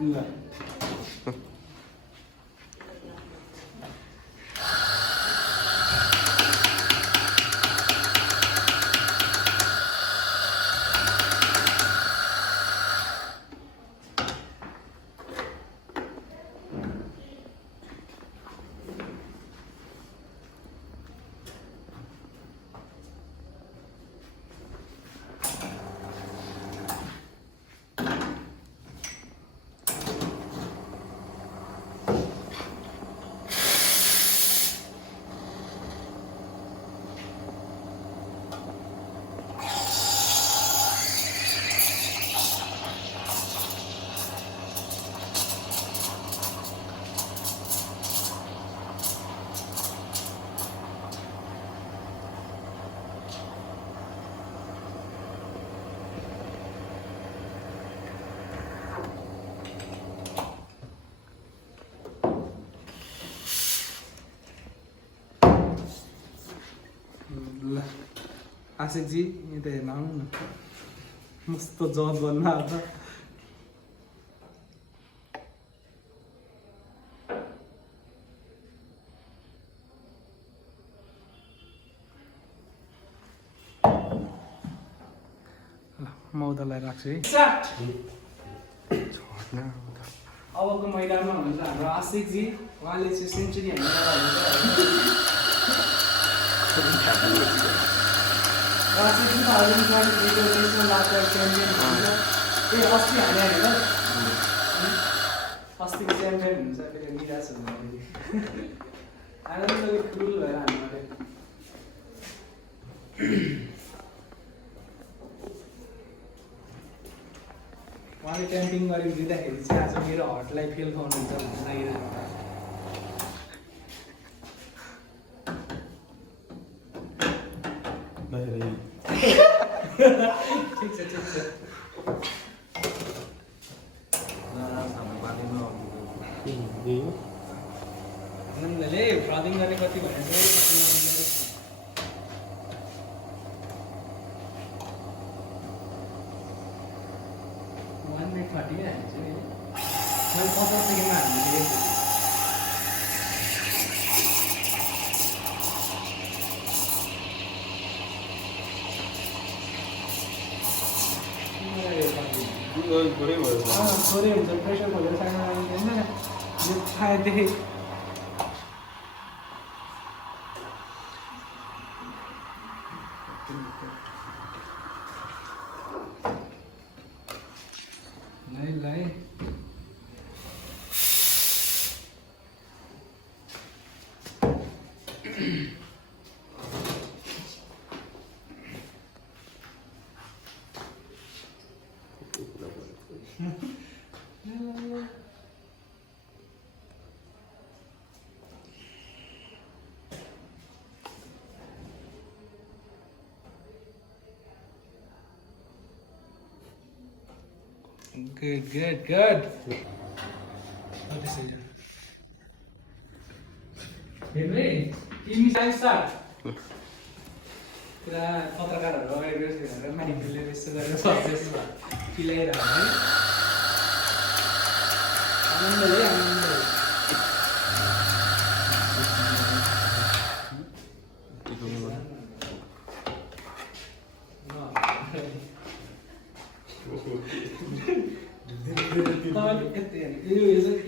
ल आशिक जी यता हेर्न आउनु न मस्त जज गर्नु आउँछ म उतालाई राख्छु है अबको मैदानमा हुनुहुन्छ हाम्रो आशिक जी उहाँले चाहिँ सेन्चुरी अस्तिको च्याम्पियन हुन्छ फेरि निराश हुन्छ आनन्दले फुल भएर हामीलाई उहाँले क्याम्पिङ गरेर दिँदाखेरि चाहिँ आज मेरो हटलाई फेल गर्नुहुन्छ भन्ने लागिरहेको ठिक छ आनन्दले फ्रदिङ गर्ने कति भनेको 1 मिनट फाटियो हामी चाहिँ 50 सेकेन्डमा हामीले थोरै हुन्छ प्रेसर खोलेर साइडमा राख्दैन यो खाएदेखि लाई Good. What is it? Henry, team time start. Kita पत्रकारहरु अगाडि बसेर मानिसले यस्तो गरेर सक्सेस फिलाइरहेको है आनन्दले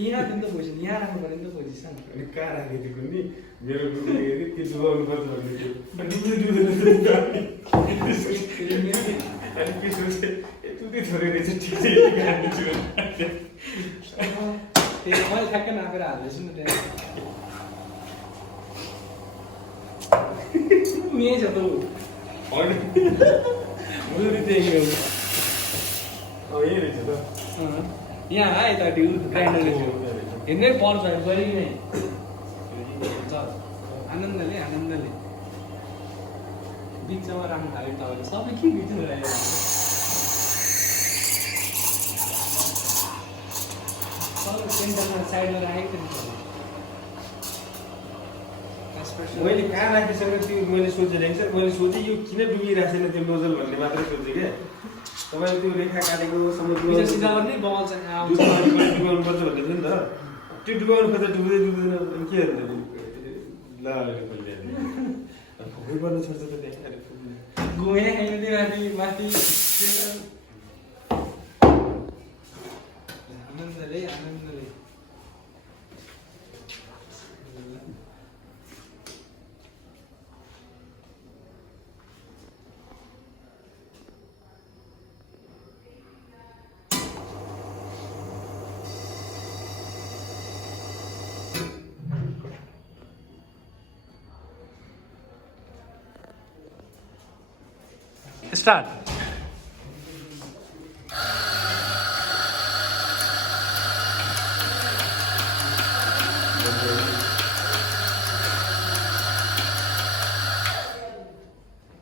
यहाँ दिन त पोजिसन यहाँ राख्नु पर्यो नि त पोजिसन अनि कहाँ राखेको नि मेरो गुरु हेरि के जोगाउनु पर्छ भन्ने थियो अनि पिसो चाहिँ यति थोरै रहेछ ठिक छ यति गाड्छु त्यही मैले ठ्याक्कै नापेर हाल्दैछु नि त्यहाँ मेज हो त मैले त्यही हो यही रहेछ त यहाँ आए त त्यो ग्राइन्डर हेर्नै पर्छ गरी नै आनन्दले बिचमा राख्नु थाल्यो तपाईँले सबै के बिचमा राखेको सबै सेन्टरमा साइडमा राखेको थियो मैले कहाँ राखिसकेको त्यो मैले सोचेँ यो किन डुबिरहेको छैन त्यो नोजल भन्ने मात्रै सोचेँ क्या तपाईँले त्यो रेखा काटेको समुद्र सिधा गर्ने बल चाहिँ आउँछ डुबाउनु पर्छ भन्दै थियो नि त त्यो डुबाउनु खोज्दा डुब्दैन के हेर्नु ल खुबै पर्नु छोड्छ त त्यहाँ घुमे माथि माथि आनन्दले आनन्दले Start.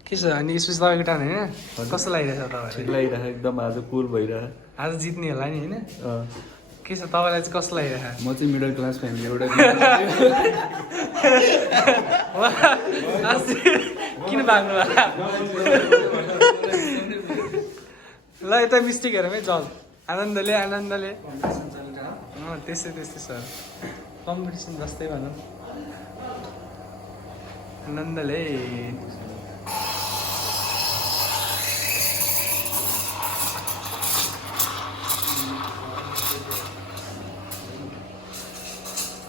के छ अनि स्विच लगाएको टान होइन कस्तो लागिरहेछ तपाईँलाई ठिक लागिरहेको एकदम आज कुल भइरहेको आज जित्ने होला नि होइन के छ तपाईँलाई चाहिँ कस्तो लागिरहेछ म चाहिँ मिडल क्लास फ्यामिलीबाट किन भाग्नु ल यता मिस्टेकहरूमै चल आनन्दले आनन्दले त्यस्तै त्यस्तै सर कम्पिटिसन जस्तै भनौँ आनन्दले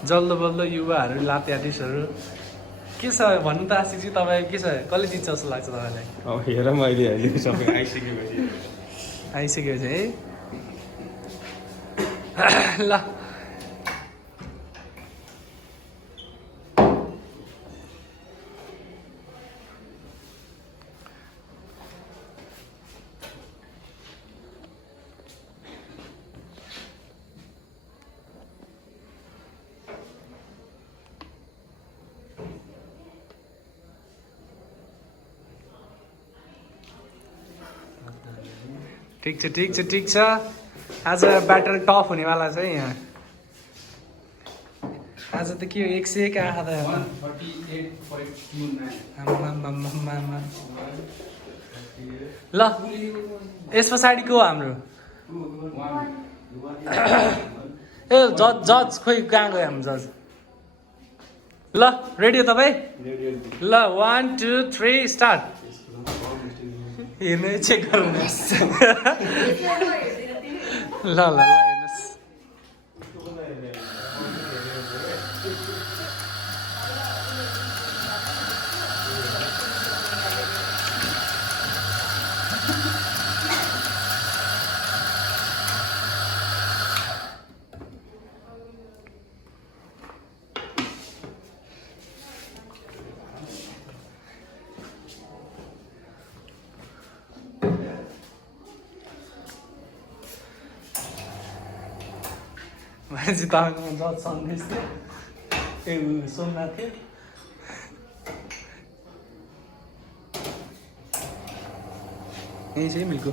जल्दो बल्दो युवाहरू लाते आर्टिस्टहरू के छ भन्नु त आशिषजी तपाईँ के छ कसले जित्छ जस्तो लाग्छ तपाईँलाई अब हेर मैले अहिले सबै आइसकेपछि आइसकेपछि है ल ठिक छ ठिक छ ठिक छ आज ब्याटर टफ हुनेवाला छ है यहाँ आज त के हो 101 आँखा त ल यस पछाडि को हाम्रो ए जज जज खोइ कहाँ गयो हाम्रो जज ल रेडी हो तपाईँ ल 1 2 3 स्टार्ट हेर्नु चेक गराउनुहोस् ल ल ल हेर्नुहोस् भनेपछि तपाईँकोमा जज सन्देश थियो ए सोमनाथ थियो यहीँ चाहिँ मिल्को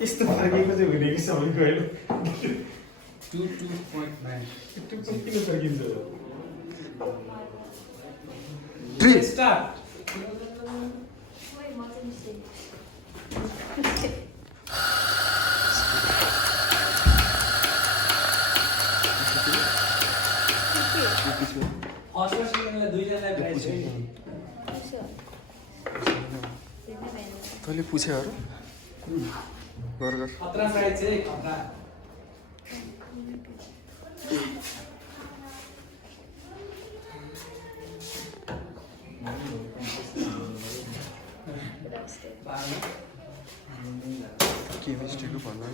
यस्तो फर्केको चाहिँ हुने कि सबैको होइन 2.9 किन फर्किन्छ स्टार्ट फर्स्ट र सेकेन्डलाई दुईजनालाई प्राइज हो तैँले पुछेहरू बर्गर खतरा प्राइज चाहिँ खतरा केमिस्ट्रीको भन्नु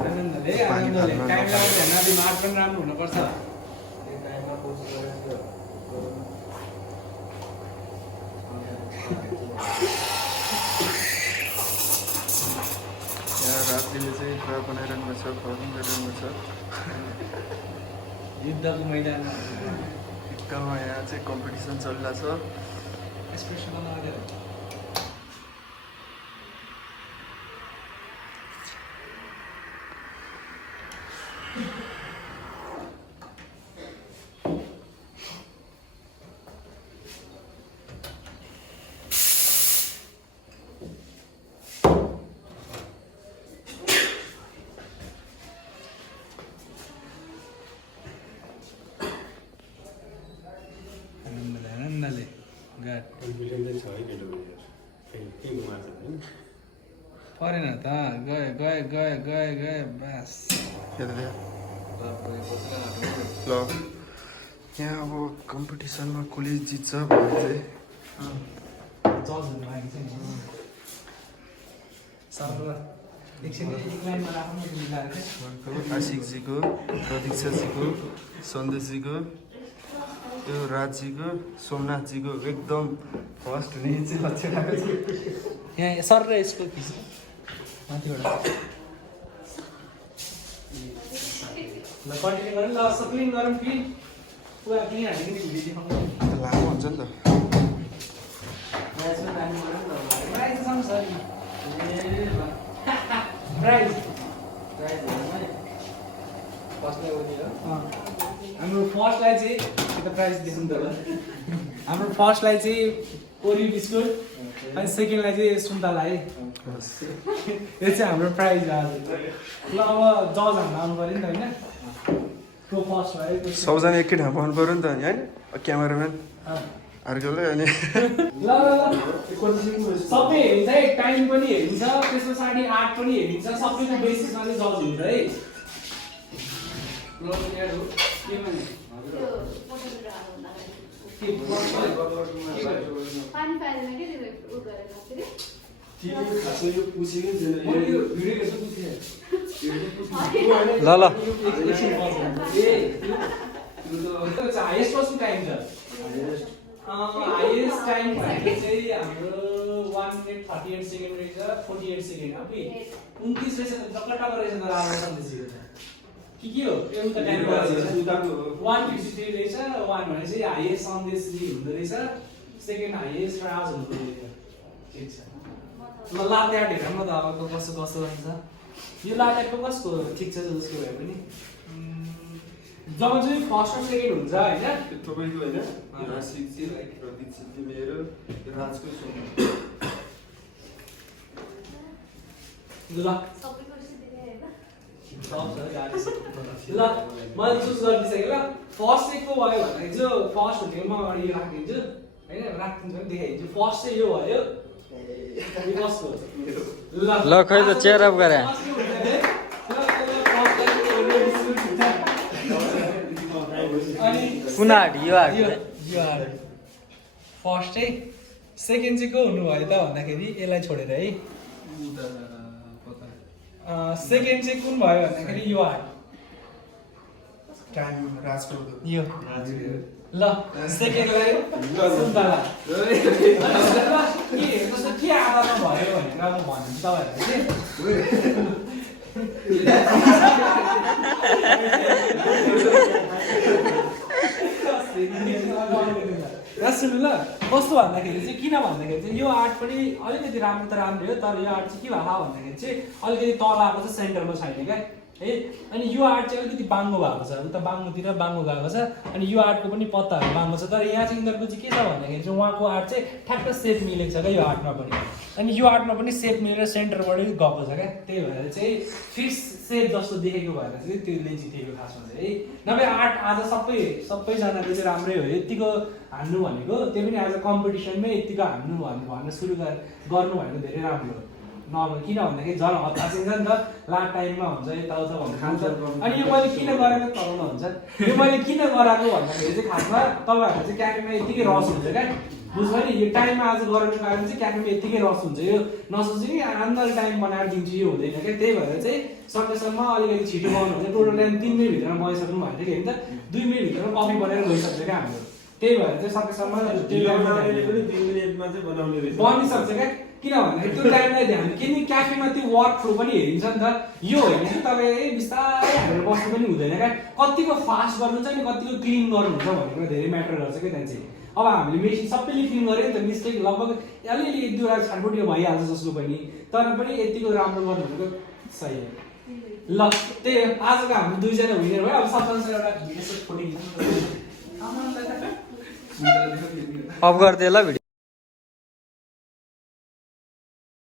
आनन्दले टाइम लगाउँछ होइन दिमाग पनि राम्रो हुनुपर्छ यहाँ रात्रिले चाहिँ पुरा बनाइरहनु भएको छ घर पनि गरिरहनु भएको छ युद्धको मैदानमा एकदम यहाँ चाहिँ कम्पिटिसन चलिरहेको छ एक्सप्रेसन बनाउँदै आनन्दले परेन त गए बस ल यहाँ अब कम्पिटिसनमा कसले जित्छ भने चाहिँ जजहरू मागेको छ नि सर एकछिन एक लाइनमा राख्नु मिलाएर आशिकजीको प्रतीक्षाजीको सन्देशजीको त्यो राजजीको सोमनाथजीको एकदम फर्स्ट हुने चाहिँ लक्ष्यको यहाँ सर र यसको खिच माथिबाट ल कन्टिन्यू गरौँ ल सक्लिङ गरौँ कि पुरा क्लिन हालिकन भिडियो देखाउनु लामो हुन्छ नि त प्राइजमा दामी गरौँ न प्राइज छ सर प्राइज फर्स्टलाई उयो हाम्रो फर्स्टलाई चाहिँ त्यो प्राइस दिनु त हाम्रो फर्स्टलाई चाहिँ ओरियो बिस्कुट अनि सेकेन्डलाई चाहिँ सुन्तला है यो चाहिँ हाम्रो प्राइज हो आज ल अब जज हाम्रो आउनु पऱ्यो नि त होइन प्रो फर्स्ट भयो सबजना एकै ठाउँ पाउनु पऱ्यो नि त होइन क्यामेराम्यान अर्कोले अनि ल सबै हेरिन्छ है टाइम पनि हेरिन्छ त्यसको 8:30 पनि हेरिन्छ सबैको बेसिसमा चाहिँ जज हुन्छ है ल यार हो के भने पानी पाएन के त्यो उ गरेर फेरि तिमी खासै यो पुछेकै छैन यो भिडियो कसो पुछे ल ल हाइएस्ट कस्तो टाइम छ हाइएस्ट टाइम भनेको चाहिँ हाम्रो 1 मिनेट 38 सेकेन्ड रहेछ 48 सेकेन्ड हो कि 29 रहेछ त टक्क रहेछ त राम्रो सन्देश के हो एउटा टाइम उताको 153 रहेछ 1 भनेपछि हाइएस्ट सन्देश हुँदो रहेछ सेकेन्ड हाइएस्ट राज हुँदो रहेछ ठिक छ ल लाटे आट हेरौँ न त अब कस्तो कस्तो हुन्छ यो लाटेको कस्तो ठिक छ उसको भए पनि जब चाहिँ फर्स्ट र सेकेन्ड हुन्छ होइन तपाईँको होइन आशिकजी प्रतीक्षाजी मेरो राजको ल सबैको देखाए हैन ल मैले चुज गरिदिसकेँ ल फर्स्ट चाहिँ को भयो भन्दाखेरि चाहिँ फर्स्ट हुनेको म अगाडि यो राखिदिन्छु होइन राखिदिन्छु भने देखाइदिन्छु फर्स्ट चाहिँ यो भयो यो कसको ल खै त चेयर अप गरे कुन हाट यो हाट फर्स्ट चाहिँ सेकेन्ड चाहिँ को हुनुभयो त भन्दाखेरि यसलाई छोडेर है सेकेन्ड चाहिँ कुन भयो भन्दाखेरि यो हाट टाइम राजको यो ल सेकेन्डलाई सुन्तला के जस्तो के आधारमा भयो भनेर म भन्छु तपाईँहरूलाई सुन्नु ल कस्तो भन्दाखेरि चाहिँ किन भन्दाखेरि चाहिँ यो आर्ट पनि अलिकति राम्रो त राम्रै हो तर यो आर्ट चाहिँ के भएको भन्दाखेरि चाहिँ अलिकति तल आएको चाहिँ सेन्टरमा छैन क्या है। अनि यो आर्ट चाहिँ अलिकति बाङ्गो भएको छ, उता बाङ्गोतिर बाङ्गो गएको छ। अनि यो आर्टको पनि पत्ताहरू बाङ्गो छ, तर यहाँ चाहिँ यिनीहरूको चाहिँ के छ भन्दाखेरि चाहिँ उहाँको आर्ट चाहिँ ठ्याक्क सेप मिलेको छ क्या यो आर्टमा पनि। अनि यो आर्टमा पनि सेप मिलेर सेन्टरबाटै गएको छ क्या, त्यही भएर चाहिँ फिक्स सेप जस्तो देखेको भएर चाहिँ त्यसले जितेको खासमा चाहिँ है। नभए आर्ट आज सबैजनाले चाहिँ राम्रै हो, यतिको हान्नु भनेको त्यो पनि आज कम्पिटिसनमै यतिको हान्नु भन्न सुरु गर्नु भनेको धेरै राम्रो हो। नर्मल किन भन्दाखेरि झन् हतासिन्छ नि त, लास्ट टाइममा हुन्छ यताउता भन्नु। अनि यो मैले किन गरेको तलाउनु हुन्छ, यो मैले किन गराएको भन्दाखेरि चाहिँ खासमा तपाईँहरूको चाहिँ क्याफेमा यतिकै रस हुन्छ क्या, बुझ्नु नि। यो टाइममा आज गरेको कारण चाहिँ क्याफेमा यतिकै रस हुन्छ, यो नसोच्नु कि आन्दर टाइम बनाएर दिन्छु यो हुँदैन क्या। त्यही भएर चाहिँ सकेसम्म अलिकति छिटो बनाउनु हुन्छ। टोटल टाइम 3 मिनटभित्रमा बनाइसक्नु भनेको थियो नि त, 2 मिनटभित्रमा कफी बनाएर गइसक्छ क्या हाम्रो। त्यही भएर चाहिँ सकेसम्म बनिसक्छ क्या, किन भन्दाखेरि त्यो टाइमलाई ध्यान, किन क्याफेमा त्यो वर्क फ्लो पनि हेरिन्छ नि त। यो होइन कि तपाईँ बिस्तारै हालेर बस्नु पनि हुँदैन क्या, कतिको फास्ट गर्नुहुन्छ अनि कतिको क्लिन गर्नुहुन्छ भनेर धेरै म्याटर गर्छ क्या त्यहाँ चाहिँ। अब हामीले मेसिन सबैले क्लिन गऱ्यो नि त, मिस्टेक लगभग अलिअलि 1-2 छाटपुट भइहाल्छ जसको पनि, तर पनि यतिको राम्रो गर्नु भनेको सही हो। ल त्यही आजको हाम्रो 2 जना विनर भयो। अब सबैजना एउटा भिडियो फोटो खिच्नु अफ गरिदिए ल भिडियो।